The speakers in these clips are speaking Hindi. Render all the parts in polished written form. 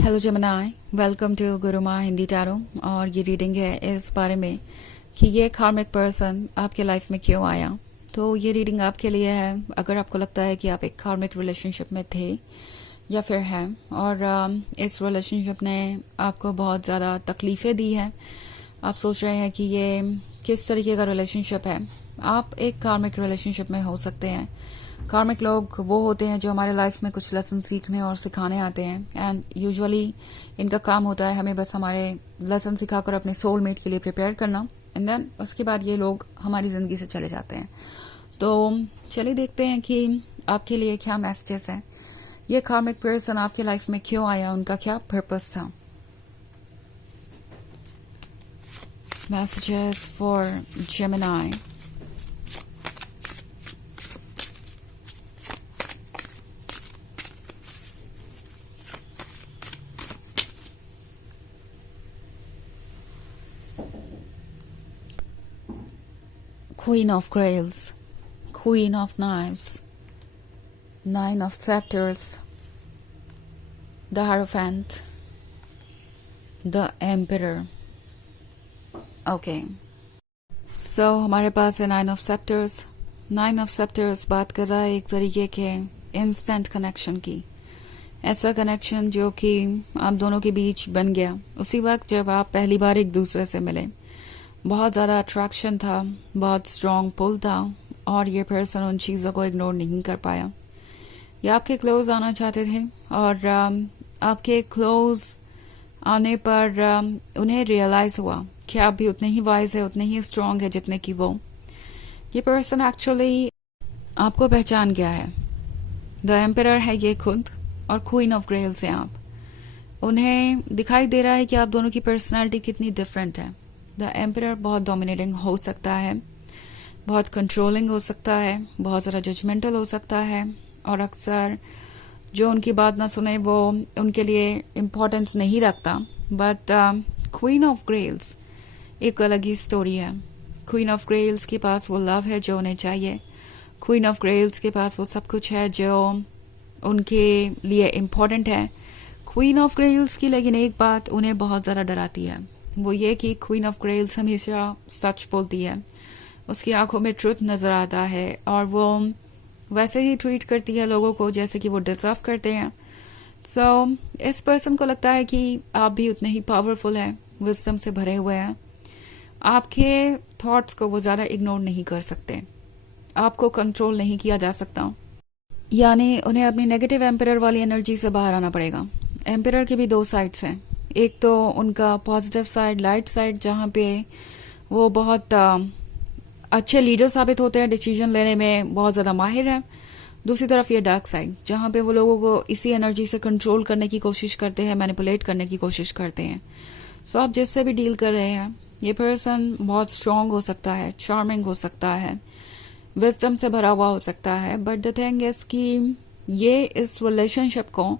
हेलो जमनाई, welcome to Guruma Hindi tarot. और ये रीडिंग है इस बारे में कि ये कार्मिक पर्सन आपके लाइफ में क्यों आया। तो ये रीडिंग आपके लिए है अगर आपको लगता है कि आप एक कार्मिक रिलेशनशिप में थे या फिर हैं और इस रिलेशनशिप ने आपको बहुत ज़्यादा तकलीफ़ें दी हैं। आप सोच रहे हैं कि ये किस तरीके का रिलेशनशिप है। आप एक कार्मिक रिलेशनशिप में हो सकते हैं। कार्मिक लोग वो होते हैं जो हमारे लाइफ में कुछ लेसन सीखने और सिखाने आते हैं एंड यूजुअली इनका काम होता है हमें बस हमारे लेसन सिखाकर अपने सोलमेट के लिए प्रिपेयर करना एंड देन उसके बाद ये लोग हमारी जिंदगी से चले जाते हैं। तो चलिए देखते हैं कि आपके लिए क्या मैसेजेस है, ये कार्मिक पर्सन आपके लाइफ में क्यों आया, उनका क्या पर्पस था। Messages for Gemini. Queen of Grails, Queen of Knives, Nine of Scepters, the Hierophant, the Emperor. Okay. So हमारे पास है Nine of Scepters. Nine of Scepters बात कर रहा है एक तरीके के इंस्टेंट कनेक्शन की। ऐसा कनेक्शन जो कि आप दोनों के बीच बन गया उसी वक्त जब आप पहली बार एक दूसरे से मिले। बहुत ज़्यादा अट्रैक्शन था, बहुत स्ट्रॉन्ग पुल था और ये पर्सन उन चीज़ों को इग्नोर नहीं कर पाया। ये आपके क्लोज आना चाहते थे और आपके क्लोज आने पर उन्हें रियलाइज हुआ कि आप भी उतने ही वाइज है, उतने ही स्ट्रॉन्ग है जितने कि वो। ये पर्सन एक्चुअली आपको पहचान गया है। द एम्परर है ये खुद और क्वीन ऑफ ग्रेल्स है आप। उन्हें दिखाई दे रहा है कि आप दोनों की पर्सनालिटी कितनी डिफरेंट है। द एम्परर बहुत डोमिनेटिंग हो सकता है, बहुत कंट्रोलिंग हो सकता है, बहुत ज़्यादा जजमेंटल हो सकता है और अक्सर जो उनकी बात ना सुने वो उनके लिए इम्पोर्टेंस नहीं रखता। बट क्वीन ऑफ ग्रेल्स एक अलग ही स्टोरी है। क्वीन ऑफ ग्रेल्स के पास वो लव है जो उन्हें चाहिए। क्वीन ऑफ ग्रेल्स के पास वो सब कुछ है जो उनके लिए इम्पोर्टेंट है। क्वीन ऑफ ग्रेल्स की लेकिन एक बात उन्हें बहुत ज़्यादा डराती है, वो ये कि क्वीन ऑफ ग्रेल्स हमेशा सच बोलती है। उसकी आंखों में ट्रुथ नजर आता है और वो वैसे ही ट्रीट करती है लोगों को जैसे कि वो डिजर्व करते हैं। सो इस पर्सन को लगता है कि आप भी उतने ही पावरफुल हैं, विजडम से भरे हुए हैं। आपके थॉट्स को वो ज़्यादा इग्नोर नहीं कर सकते, आपको कंट्रोल नहीं किया जा सकता। यानी उन्हें अपनी नेगेटिव एम्परर वाली एनर्जी से बाहर आना पड़ेगा। एम्परर की भी दो साइड्स हैं, एक तो उनका पॉजिटिव साइड, लाइट साइड, जहाँ पे वो बहुत अच्छे लीडर साबित होते हैं, डिसीजन लेने में बहुत ज़्यादा माहिर हैं। दूसरी तरफ ये डार्क साइड जहाँ पे वो लोगों को इसी एनर्जी से कंट्रोल करने की कोशिश करते हैं, मैनिपुलेट करने की कोशिश करते हैं। सो आप जिससे भी डील कर रहे हैं, ये पर्सन बहुत स्ट्रांग हो सकता है, चार्मिंग हो सकता है, विजडम से भरा हुआ हो सकता है। बट द थिंग इज कि ये इस रिलेशनशिप को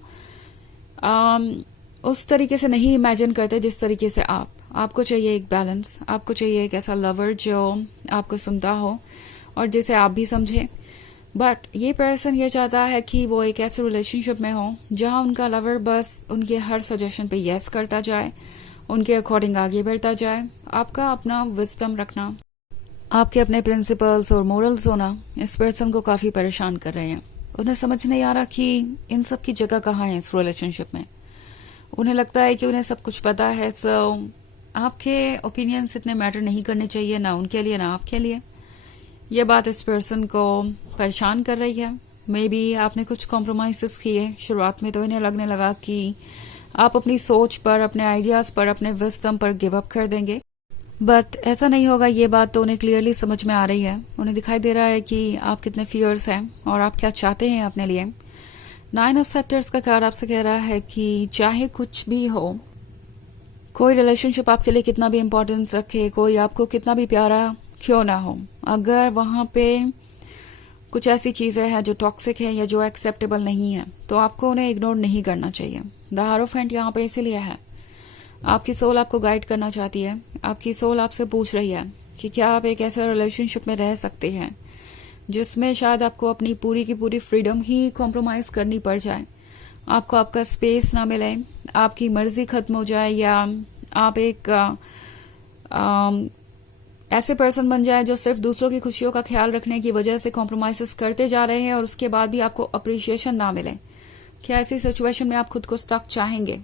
उस तरीके से नहीं इमेजिन करते जिस तरीके से आपको चाहिए एक बैलेंस, आपको चाहिए एक ऐसा लवर जो आपको सुनता हो और जिसे आप भी समझे। बट ये पर्सन ये चाहता है कि वो एक ऐसे रिलेशनशिप में हो जहां उनका लवर बस उनके हर सजेशन पे यस करता जाए, उनके अकॉर्डिंग आगे बढ़ता जाए। आपका अपना विजडम रखना, आपके अपने प्रिंसिपल्स और मोरल्स होना इस पर्सन को काफ़ी परेशान कर रहे हैं। उन्हें समझ नहीं आ रहा कि इन सब की जगह कहाँ है इस रिलेशनशिप में। उन्हें लगता है कि उन्हें सब कुछ पता है। सो आपके ओपिनियंस इतने मैटर नहीं करने चाहिए, ना उनके लिए ना आपके लिए। ये बात इस पर्सन को परेशान कर रही है। मे बी आपने कुछ कॉम्प्रोमाइज़ किए शुरुआत में, तो इन्हें लगने लगा कि आप अपनी सोच पर, अपने आइडियाज़ पर, अपने विजडम पर गिव अप कर देंगे। बट ऐसा नहीं होगा। ये बात तो उन्हें क्लियरली समझ में आ रही है। उन्हें दिखाई दे रहा है कि आप कितने फियर्स हैं और आप क्या चाहते हैं अपने लिए। नाइन ऑफ सेप्टर्स का कार्ड आपसे कह रहा है कि चाहे कुछ भी हो, कोई रिलेशनशिप आपके लिए कितना भी इम्पोर्टेंस रखे, कोई आपको कितना भी प्यारा क्यों ना हो, अगर वहां पे कुछ ऐसी चीजें हैं जो टॉक्सिक है या जो एक्सेप्टेबल नहीं है, तो आपको उन्हें इग्नोर नहीं करना चाहिए। द हायरोफेंट यहाँ पे इसीलिए है, आपकी सोल आपको गाइड करना चाहती है। आपकी सोल आपसे पूछ रही है कि क्या आप एक ऐसे रिलेशनशिप में रह सकते हैं जिसमें शायद आपको अपनी पूरी की पूरी फ्रीडम ही कॉम्प्रोमाइज करनी पड़ जाए। आपको आपका स्पेस ना मिले, आपकी मर्जी खत्म हो जाए, या आप एक ऐसे पर्सन बन जाए जो सिर्फ दूसरों की खुशियों का ख्याल रखने की वजह से कॉम्प्रोमाइजेस करते जा रहे हैं और उसके बाद भी आपको अप्रिशिएशन ना मिले। क्या ऐसी सिचुएशन में आप खुद को स्टक चाहेंगे?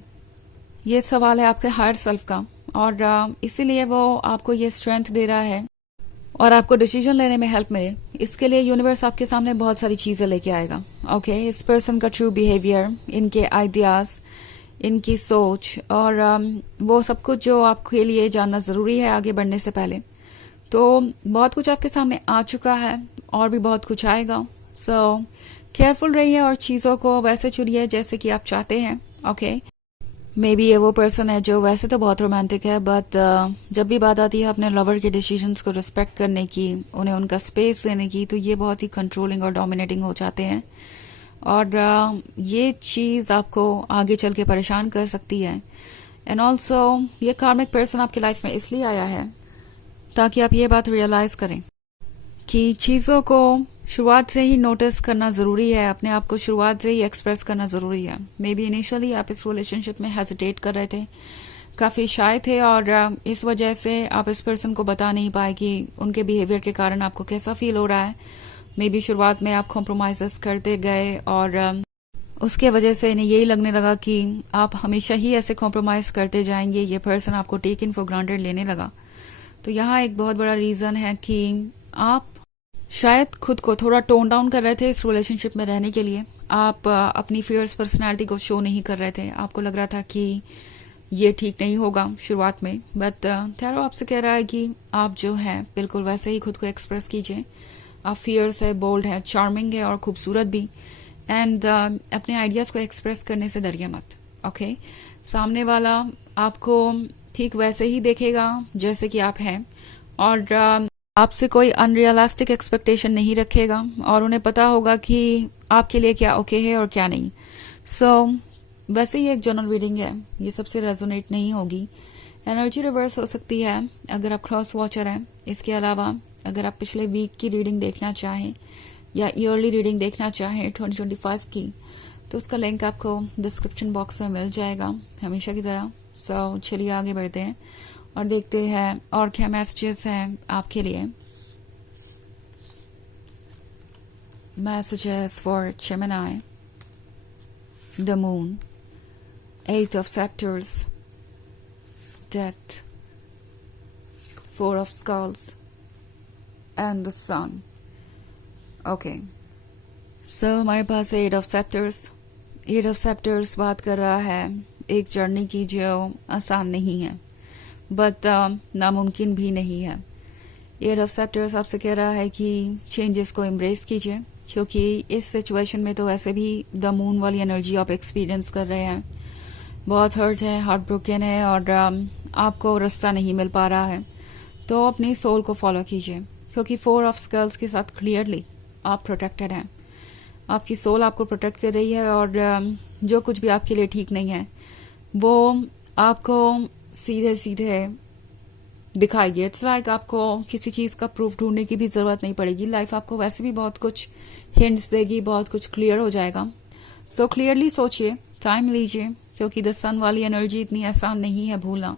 ये सवाल है आपके हायर सेल्फ का, और इसीलिए वो आपको ये स्ट्रेंथ दे रहा है और आपको डिसीजन लेने में हेल्प मिले। इसके लिए यूनिवर्स आपके सामने बहुत सारी चीजें लेके आएगा। ओके, इस पर्सन का ट्रू बिहेवियर, इनके आइडियाज, इनकी सोच, और वो सब कुछ जो आपके लिए जानना जरूरी है आगे बढ़ने से पहले। तो बहुत कुछ आपके सामने आ चुका है और भी बहुत कुछ आएगा। सो केयरफुल रहिए और चीजों को वैसे चुनिए जैसे कि आप चाहते हैं। ओके, मे बी ये वो पर्सन है जो वैसे तो बहुत रोमांटिक है, बट जब भी बात आती है अपने लवर के डिसीजंस को रिस्पेक्ट करने की, उन्हें उनका स्पेस देने की, तो ये बहुत ही कंट्रोलिंग और डोमिनेटिंग हो जाते हैं। और ये चीज आपको आगे चल के परेशान कर सकती है। एंड ऑल्सो ये कार्मिक पर्सन आपकी लाइफ में इसलिए आया है ताकि आप ये बात रियलाइज करें कि चीजों को शुरुआत से ही नोटिस करना जरूरी है, अपने आप को शुरुआत से ही एक्सप्रेस करना जरूरी है। मे बी इनिशियली आप इस रिलेशनशिप में हेजिटेट कर रहे थे, काफी शाय थे, और इस वजह से आप इस पर्सन को बता नहीं पाए कि उनके बिहेवियर के कारण आपको कैसा फील हो रहा है। मे बी शुरुआत में आप कॉम्प्रोमाइजेस करते गए और उसके वजह से इन्हें यही लगने लगा कि आप हमेशा ही ऐसे कॉम्प्रोमाइज करते जाएंगे। ये पर्सन आपको टेक इन फॉर ग्रांटेड लेने लगा। तो यहाँ एक बहुत बड़ा रीजन है कि आप शायद खुद को थोड़ा टोन डाउन कर रहे थे इस रिलेशनशिप में रहने के लिए। आप अपनी फियर्स पर्सनालिटी को शो नहीं कर रहे थे। आपको लग रहा था कि ये ठीक नहीं होगा शुरुआत में, बट टैरो आपसे कह रहा है कि आप जो है बिल्कुल वैसे ही खुद को एक्सप्रेस कीजिए। आप फियर्स है, बोल्ड है, चार्मिंग है और खूबसूरत भी। एंड अपने आइडियाज को एक्सप्रेस करने से डरिए मत। ओके, सामने वाला आपको ठीक वैसे ही देखेगा जैसे कि आप हैं, और आपसे कोई अनरियलिस्टिक एक्सपेक्टेशन नहीं रखेगा, और उन्हें पता होगा कि आपके लिए क्या ओके है और क्या नहीं। सो वैसे ही एक जनरल रीडिंग है, ये सबसे रेजोनेट नहीं होगी। एनर्जी रिवर्स हो सकती है अगर आप क्रॉस वॉचर हैं। इसके अलावा अगर आप पिछले वीक की रीडिंग देखना चाहें या ईयरली रीडिंग देखना चाहें 2025 की, तो उसका लिंक आपको डिस्क्रिप्शन बॉक्स में मिल जाएगा हमेशा की तरह। सो चलिए आगे बढ़ते हैं और देखते हैं और क्या मैसेजेस हैं आपके लिए। Messages for Gemini, the moon, 8 of scepters, death, 4 of skulls, and the sun. Okay. So हमारे पास 8 of scepters. 8 of scepters बात कर रहा है एक जर्नी की जो आसान नहीं है, बट नामुमकिन भी नहीं है। 8 of scepters आपसे कह रहा है कि चेंजेस को एम्ब्रेस कीजिए, क्योंकि इस सिचुएशन में तो वैसे भी द मून वाली एनर्जी आप एक्सपीरियंस कर रहे हैं। बहुत हर्ट है, हार्ट ब्रोकन है, और आपको रास्ता नहीं मिल पा रहा है। तो अपनी सोल को फॉलो कीजिए, क्योंकि 4 ऑफ स्कल्स के साथ क्लियरली आप प्रोटेक्टेड हैं। आपकी सोल आपको प्रोटेक्ट कर रही है, और जो कुछ भी आपके लिए ठीक नहीं है वो आपको सीधे सीधे दिखाएगी। इट्स लाइक आपको किसी चीज का प्रूफ ढूंढने की भी जरूरत नहीं पड़ेगी। लाइफ आपको वैसे भी बहुत कुछ हिंट्स देगी, बहुत कुछ क्लियर हो जाएगा। सो क्लियरली सोचिए, टाइम लीजिए, क्योंकि द सन वाली एनर्जी इतनी आसान नहीं है भूलना।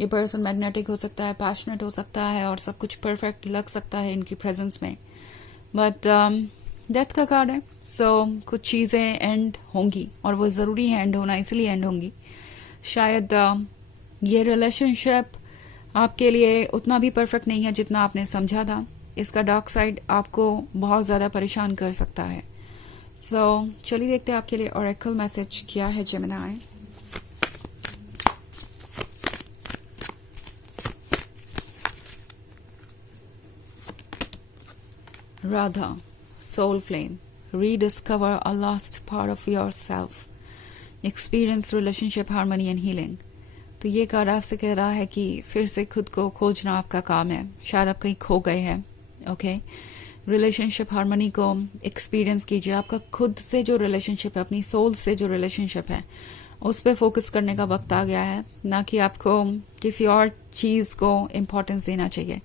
ये पर्सन मैग्नेटिक हो सकता है, पैशनेट हो सकता है, और सब कुछ परफेक्ट लग सकता है इनकी प्रेजेंस में, बट डेथ का कार्ड है। सो कुछ चीजें एंड होंगी, और वो जरूरी है एंड होना, इसलिए एंड होंगी। शायद ये रिलेशनशिप आपके लिए उतना भी परफेक्ट नहीं है जितना आपने समझा था। इसका डार्क साइड आपको बहुत ज्यादा परेशान कर सकता है। सो चलिए देखते हैं आपके लिए ओरेकल मैसेज क्या है Gemini. Radha, soul flame, rediscover a lost part of yourself, experience relationship harmony and healing। तो ये कार्ड आपसे कह रहा है कि फिर से खुद को खोजना आपका काम है। शायद आप कहीं खो गए हैं। ओके, रिलेशनशिप हार्मनी को एक्सपीरियंस कीजिए। आपका खुद से जो रिलेशनशिप है, अपनी सोल से जो रिलेशनशिप है, उस पर फोकस करने का वक्त आ गया है, ना कि आपको किसी और चीज को इम्पोर्टेंस देना चाहिए।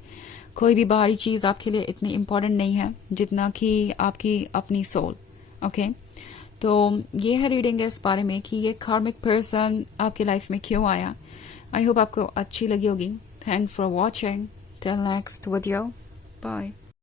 कोई भी बाहरी चीज आपके लिए इतनी इम्पोर्टेंट नहीं है जितना कि आपकी अपनी सोल। ओके, तो ये है रीडिंग इस बारे में कि ये कार्मिक पर्सन आपकी लाइफ में क्यों आया। आई होप आपको अच्छी लगी होगी। Thanks for watching. Till next video, bye.